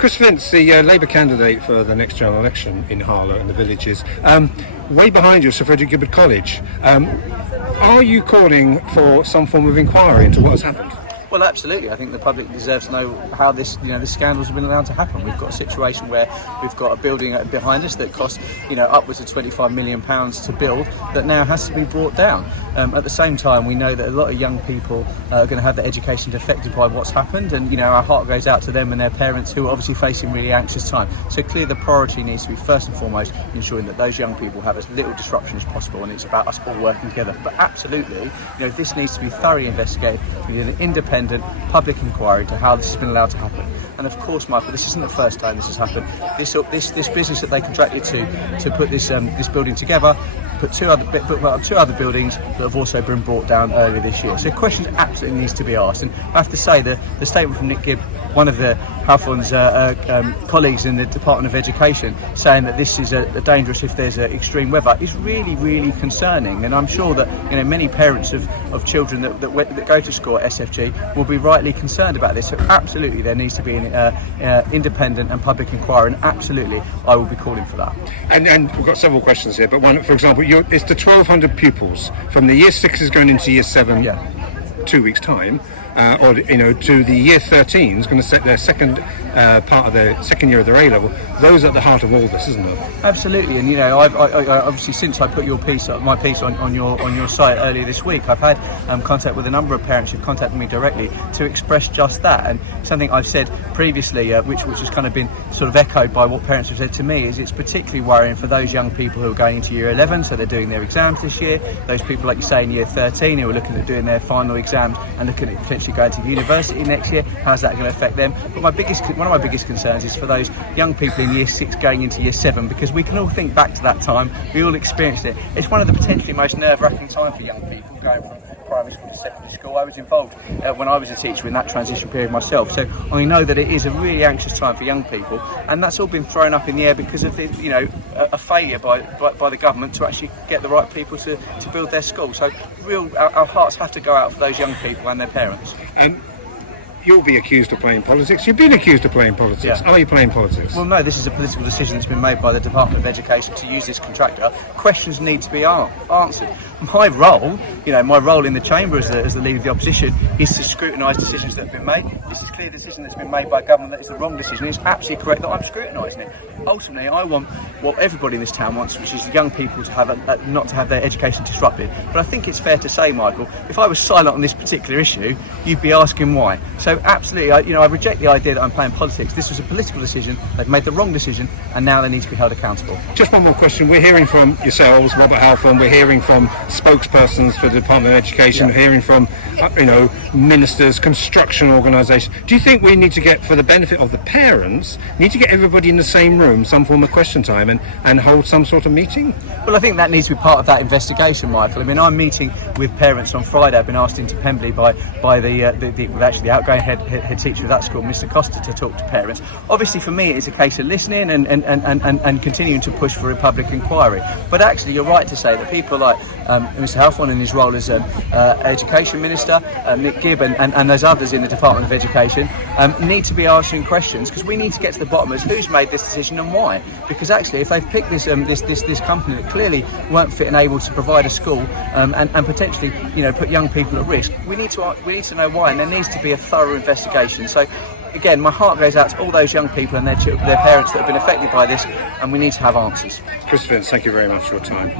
Chris Vince, the Labour candidate for the next general election in Harlow and the villages. Way behind you, Sir Frederick Gibbard College. Are you calling for some form of inquiry into what has happened? Well, absolutely. I think the public deserves to know how this scandals have been allowed to happen. We've got a situation where we've got a building behind us that cost, upwards of £25 million to build that now has to be brought down. At the same time, we know that a lot of young people are going to have their education affected by what's happened, and our heart goes out to them and their parents who are obviously facing really anxious time. So clearly the priority needs to be first and foremost ensuring that those young people have as little disruption as possible, and it's about us all working together. But absolutely, this needs to be thoroughly investigated. We need an independent public inquiry into how this has been allowed to happen. And of course, Michael, this isn't the first time this has happened. This business that they contracted to put this building together put two other buildings that have also been brought down earlier this year. So questions absolutely needs to be asked. And I have to say the statement from Nick Gibb, one of the Halfon's colleagues in the Department of Education, saying that this is dangerous if there's extreme weather, is really, really concerning. And I'm sure that many parents of children that go to school at SFG will be rightly concerned about this. So absolutely there needs to be an independent and public inquiry, and absolutely I will be calling for that. And we've got several questions here, but one, for example, it's the 1,200 pupils from the year 6s going into year 7, 2 weeks' time, to the year 13 is going to set their second part of their second year of their A-level. Those are at the heart of all this, isn't it? Absolutely, and I've obviously since I put my piece on your site earlier this week, I've had contact with a number of parents who've contacted me directly to express just that. And something I've said previously, which has kind of been sort of echoed by what parents have said to me, is it's particularly worrying for those young people who are going into year 11, so they're doing their exams this year. Those people, like you say, in year 13 who are looking at doing their final exams and looking at potentially going to university next year. How's that going to affect them? But one of my biggest concerns is for those young people in year 6 going into year 7, because we can all think back to that time. We all experienced it. It's one of the potentially most nerve-wracking times for young people going from primary school to secondary school. I was involved when I was a teacher in that transition period myself, so I know that it is a really anxious time for young people, and that's all been thrown up in the air because of a failure by the government to actually get the right people to build their school. So our hearts have to go out for those young people and their parents. You'll be accused of playing politics. You've been accused of playing politics. Are you playing politics? Well, no, this is a political decision that's been made by the Department of Education to use this contractor. Questions need to be answered. My role in the chamber as the leader of the opposition is to scrutinise decisions that have been made. This is a clear decision that's been made by government that is the wrong decision. It's absolutely correct that I'm scrutinising it. Ultimately, I want what everybody in this town wants, which is young people to have not to have their education disrupted. But I think it's fair to say, Michael, if I was silent on this particular issue, you'd be asking why. So absolutely, I reject the idea that I'm playing politics. This was a political decision. They've made the wrong decision, and now they need to be held accountable. Just one more question. We're hearing from yourselves, Robert Halfon. We're hearing from spokespersons for the Department of Education. We're hearing from, ministers, construction organisations. Do you think we need to get, for the benefit of the parents, need to get everybody in the same room, some form of question time, and hold some sort of meeting? Well, I think that needs to be part of that investigation, Michael. I mean, I'm meeting with parents on Friday. I've been asked into Pembrey by the outgoing head teacher of that school, Mr. Costa, to talk to parents. Obviously, for me, it's a case of listening and continuing to push for a public inquiry. But actually, you're right to say that people like Mr. Halfon in his role as Education Minister, Nick Gibb and those others in the Department of Education need to be answering questions, because we need to get to the bottom of who's made this decision and why. Because actually, if they've picked this company that clearly weren't fit and able to provide a school and potentially put young people at risk, we need to know why, and there needs to be a thorough investigation. So again, my heart goes out to all those young people and their parents that have been affected by this, and we need to have answers. Chris Vince, thank you very much for your time.